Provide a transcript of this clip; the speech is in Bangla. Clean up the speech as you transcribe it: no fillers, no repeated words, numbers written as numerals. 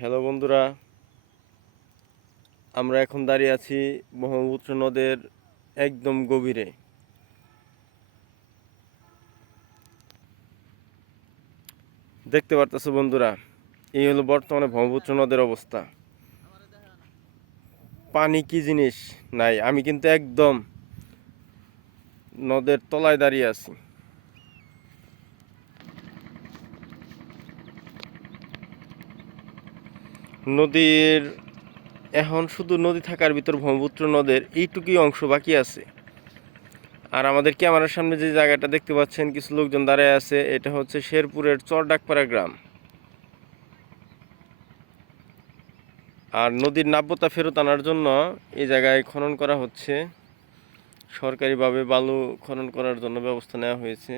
হ্যালো বন্ধুরা, আমরা এখন দাঁড়িয়ে আছি ব্রহ্মপুত্র নদের একদম গভীরে। দেখতে পারতেছো বন্ধুরা, এই হলো বর্তমানে ব্রহ্মপুত্র নদের অবস্থা। পানি কি জিনিস নাই, আমি কিন্তু একদম নদের তলায় দাঁড়িয়ে আছি। নদীর এখন শুধু নদী থাকার ভিতর ব্রহ্মপুত্র নদের এইটুকুই অংশ বাকি আছে। আর আমাদের ক্যামেরার সামনে যে জায়গাটা দেখতে পাচ্ছেন, কিছু লোকজন দাঁড়ায় আছে, এটা হচ্ছে শেরপুরের চরডাকপাড়া গ্রাম। আর নদীর নাব্যতা ফেরত আনার জন্য এই জায়গায় খনন করা হচ্ছে, সরকারিভাবে বালু খনন করার জন্য ব্যবস্থা নেওয়া হয়েছে।